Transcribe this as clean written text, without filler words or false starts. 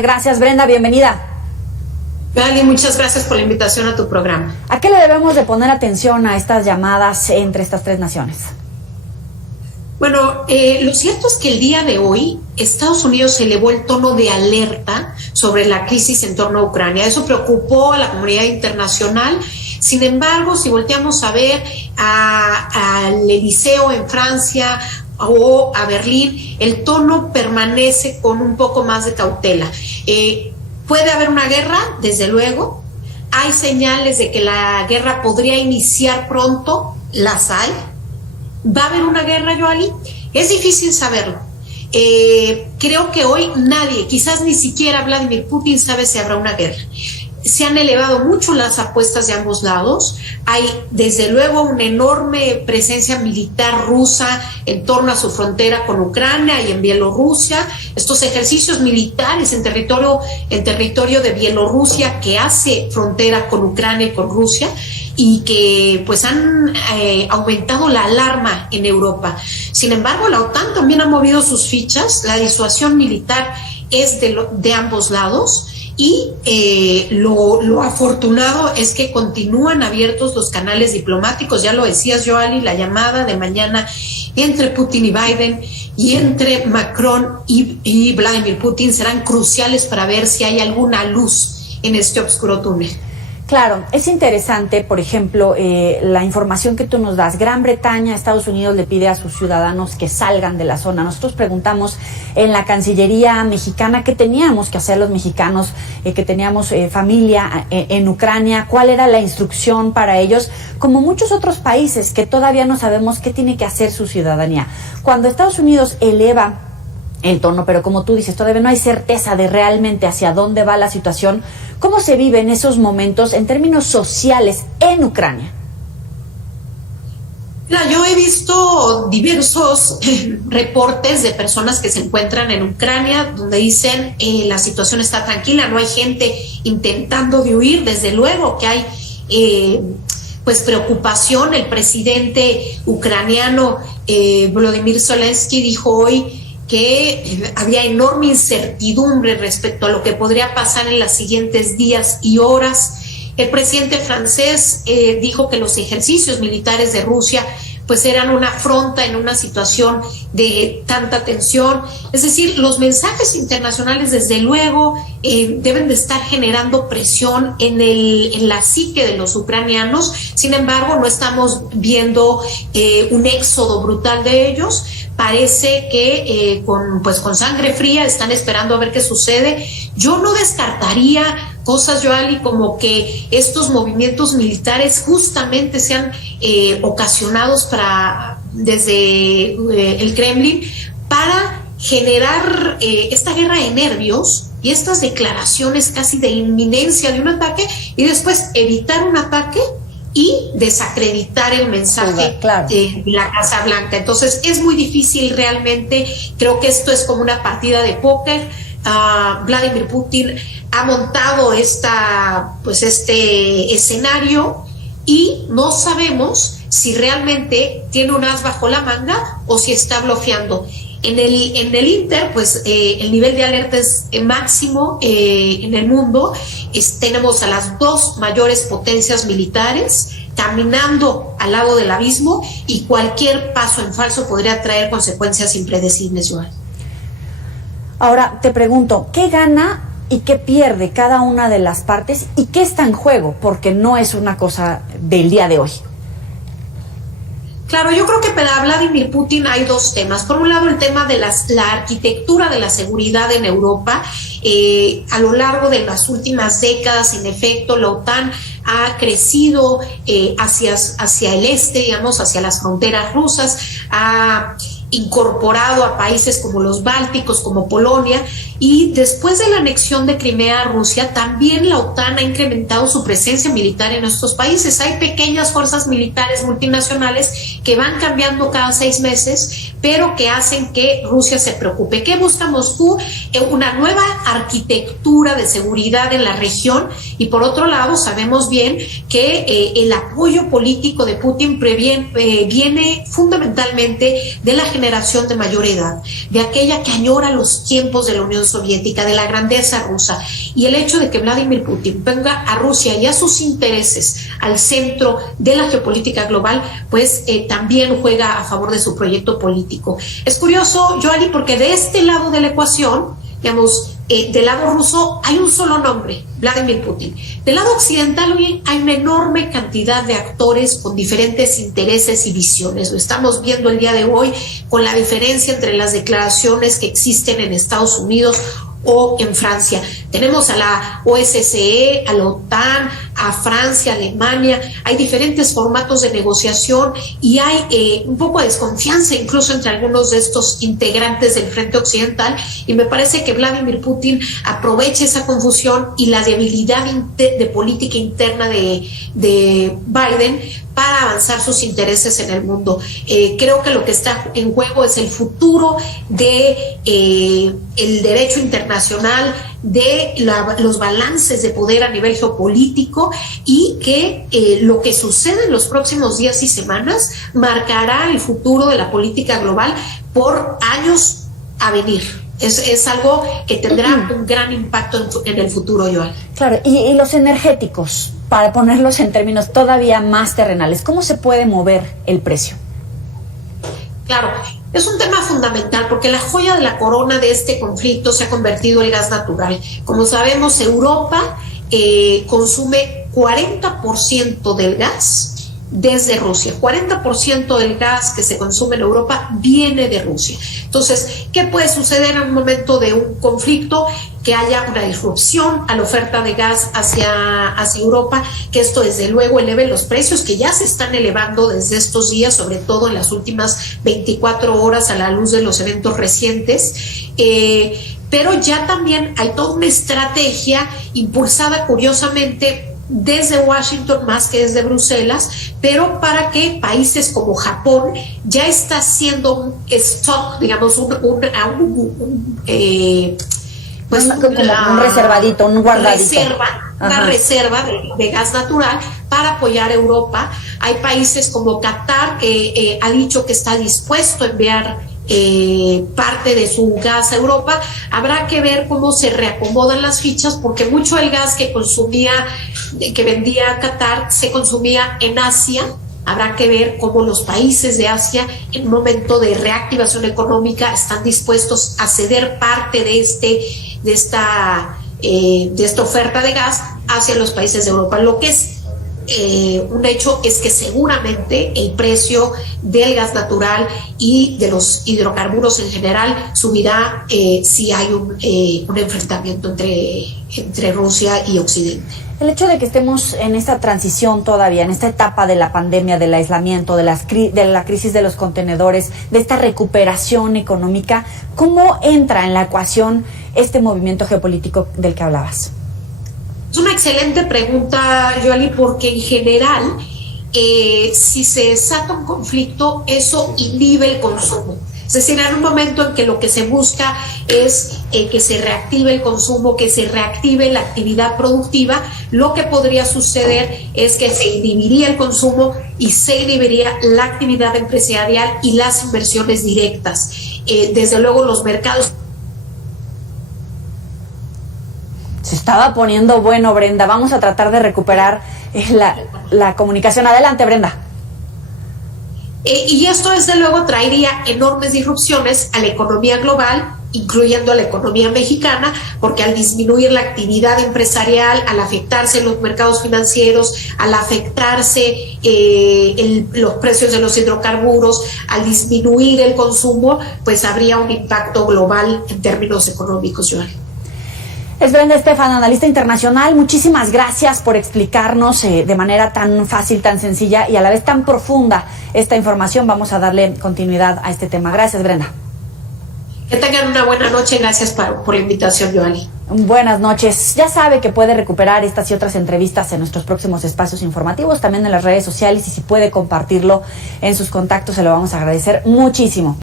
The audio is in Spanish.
Gracias, Brenda, bienvenida. Gali, muchas gracias por la invitación a tu programa. ¿A qué le debemos de poner atención a estas llamadas entre estas tres naciones? Bueno, lo cierto es que el día de hoy Estados Unidos elevó el tono de alerta sobre la crisis en torno a Ucrania. Eso preocupó a la comunidad internacional. Sin embargo, si volteamos a ver al Eliseo en Francia o a Berlín, el tono permanece con un poco más de cautela. Puede haber una guerra, desde luego. Hay señales de que la guerra podría iniciar pronto, las hay. ¿Va a haber una guerra, Yoali? Es difícil saberlo. Creo que hoy nadie, quizás ni siquiera Vladimir Putin, sabe si habrá una guerra. Se han elevado mucho las apuestas de ambos lados. Hay, desde luego, una enorme presencia militar rusa en torno a su frontera con Ucrania y en Bielorrusia. Estos ejercicios militares en territorio de Bielorrusia, que hace frontera con Ucrania y con Rusia, y que pues han aumentado la alarma en Europa. Sin embargo, la OTAN también ha movido sus fichas. La disuasión militar es de ambos lados. Y lo afortunado es que continúan abiertos los canales diplomáticos. Ya lo decías, Yoali, la llamada de mañana entre Putin y Biden y entre Macron y Vladimir Putin serán cruciales para ver si hay alguna luz en este oscuro túnel. Claro, es interesante, por ejemplo, la información que tú nos das. Gran Bretaña, Estados Unidos le pide a sus ciudadanos que salgan de la zona. Nosotros preguntamos en la Cancillería mexicana qué teníamos que hacer los mexicanos, que teníamos familia en Ucrania, cuál era la instrucción para ellos, como muchos otros países que todavía no sabemos qué tiene que hacer su ciudadanía. Cuando Estados Unidos eleva el tono, pero como tú dices, todavía no hay certeza de realmente hacia dónde va la situación. ¿Cómo se vive en esos momentos en términos sociales en Ucrania? Mira, yo he visto diversos reportes de personas que se encuentran en Ucrania donde dicen la situación está tranquila, no hay gente intentando de huir. Desde luego que hay pues preocupación. El presidente ucraniano Volodymyr Zelensky dijo hoy que había enorme incertidumbre respecto a lo que podría pasar en los siguientes días y horas. El presidente francés dijo que los ejercicios militares de Rusia pues eran una afronta en una situación de tanta tensión. Es decir, los mensajes internacionales desde luego deben de estar generando presión en la psique de los ucranianos. Sin embargo, no estamos viendo un éxodo brutal de ellos. Parece que con sangre fría están esperando a ver qué sucede. Yo no descartaría cosas, Yoali, como que estos movimientos militares justamente sean ocasionados desde el Kremlin para generar esta guerra de nervios y estas declaraciones casi de inminencia de un ataque y después evitar un ataque y desacreditar el mensaje de la Casa Blanca. Entonces es muy difícil realmente. Creo que esto es como una partida de póker. Vladimir Putin ha montado este escenario y no sabemos si realmente tiene un as bajo la manga o si está blofeando. En el Inter, pues el nivel de alerta es máximo en el mundo. Tenemos a las dos mayores potencias militares caminando al lado del abismo y cualquier paso en falso podría traer consecuencias impredecibles, Joan. Ahora te pregunto, ¿qué gana y qué pierde cada una de las partes y qué está en juego? Porque no es una cosa del día de hoy. Claro, yo creo que para Vladimir Putin hay dos temas. Por un lado, el tema de la arquitectura de la seguridad en Europa. A lo largo de las últimas décadas, en efecto, la OTAN ha crecido hacia el este, digamos, hacia las fronteras rusas, ha incorporado a países como los bálticos, como Polonia, y después de la anexión de Crimea a Rusia, también la OTAN ha incrementado su presencia militar en estos países. Hay pequeñas fuerzas militares multinacionales que van cambiando cada 6 meses, pero que hacen que Rusia se preocupe. ¿Qué busca Moscú? Una nueva arquitectura de seguridad en la región, y por otro lado sabemos bien que el apoyo político de Putin viene fundamentalmente de la generación de mayor edad, de aquella que añora los tiempos de la Unión Soviética, de la grandeza rusa, y el hecho de que Vladimir Putin ponga a Rusia y a sus intereses al centro de la geopolítica global, pues también juega a favor de su proyecto político. Es curioso, Joali, porque de este lado de la ecuación, digamos, del lado ruso hay un solo nombre, Vladimir Putin. Del lado occidental hoy hay una enorme cantidad de actores con diferentes intereses y visiones. Lo estamos viendo el día de hoy con la diferencia entre las declaraciones que existen en Estados Unidos o en Francia. Tenemos a la OSCE, a la OTAN, a Francia, Alemania. Hay diferentes formatos de negociación y hay un poco de desconfianza incluso entre algunos de estos integrantes del Frente Occidental, y me parece que Vladimir Putin aprovecha esa confusión y la debilidad de política interna de Biden para avanzar sus intereses en el mundo. Creo que lo que está en juego es el futuro de el derecho internacional, de los balances de poder a nivel geopolítico, y que lo que sucede en los próximos días y semanas marcará el futuro de la política global por años a venir. Es algo que tendrá un gran impacto en el futuro, Joan. Claro, y los energéticos, para ponerlos en términos todavía más terrenales, ¿cómo se puede mover el precio? Claro, es un tema fundamental porque la joya de la corona de este conflicto se ha convertido en el gas natural. Como sabemos, Europa consume 40% del gas desde Rusia. 40% del gas que se consume en Europa viene de Rusia. Entonces, ¿qué puede suceder en un momento de un conflicto? Que haya una disrupción a la oferta de gas hacia Europa, que esto desde luego eleve los precios, que ya se están elevando desde estos días, sobre todo en las últimas 24 horas a la luz de los eventos recientes. Pero ya también hay toda una estrategia impulsada curiosamente desde Washington más que desde Bruselas, pero para que países como Japón ya está haciendo un stock, digamos, un reservadito, un guardadito. Una reserva de gas natural para apoyar a Europa. Hay países como Qatar que ha dicho que está dispuesto a enviar parte de su gas a Europa. Habrá que ver cómo se reacomodan las fichas, porque mucho del gas que vendía Qatar se consumía en Asia. Habrá que ver cómo los países de Asia, en un momento de reactivación económica, están dispuestos a ceder parte de esta oferta de gas hacia los países de Europa. Lo que es un hecho es que seguramente el precio del gas natural y de los hidrocarburos en general subirá si hay un enfrentamiento entre Rusia y Occidente. El hecho de que estemos en esta transición todavía, en esta etapa de la pandemia, del aislamiento, de la crisis de los contenedores, de esta recuperación económica, ¿cómo entra en la ecuación este movimiento geopolítico del que hablabas? Es una excelente pregunta, Joali, porque en general, si se desata un conflicto, eso inhibe el consumo. Es decir, en un momento en que lo que se busca es que se reactive el consumo, que se reactive la actividad productiva, lo que podría suceder es que se inhibiría el consumo y se inhibiría la actividad empresarial y las inversiones directas. Desde luego los mercados... Se estaba poniendo bueno, Brenda. Vamos a tratar de recuperar la comunicación. Adelante, Brenda. Y esto desde luego traería enormes disrupciones a la economía global, incluyendo a la economía mexicana, porque al disminuir la actividad empresarial, al afectarse los mercados financieros, al afectarse los precios de los hidrocarburos, al disminuir el consumo, pues habría un impacto global en términos económicos, Joan. Es Brenda Estefan, analista internacional. Muchísimas gracias por explicarnos de manera tan fácil, tan sencilla y a la vez tan profunda esta información. Vamos a darle continuidad a este tema. Gracias, Brenda. Que tengan una buena noche. Gracias por la invitación, Joali. Buenas noches. Ya sabe que puede recuperar estas y otras entrevistas en nuestros próximos espacios informativos, también en las redes sociales, y si puede compartirlo en sus contactos, se lo vamos a agradecer muchísimo.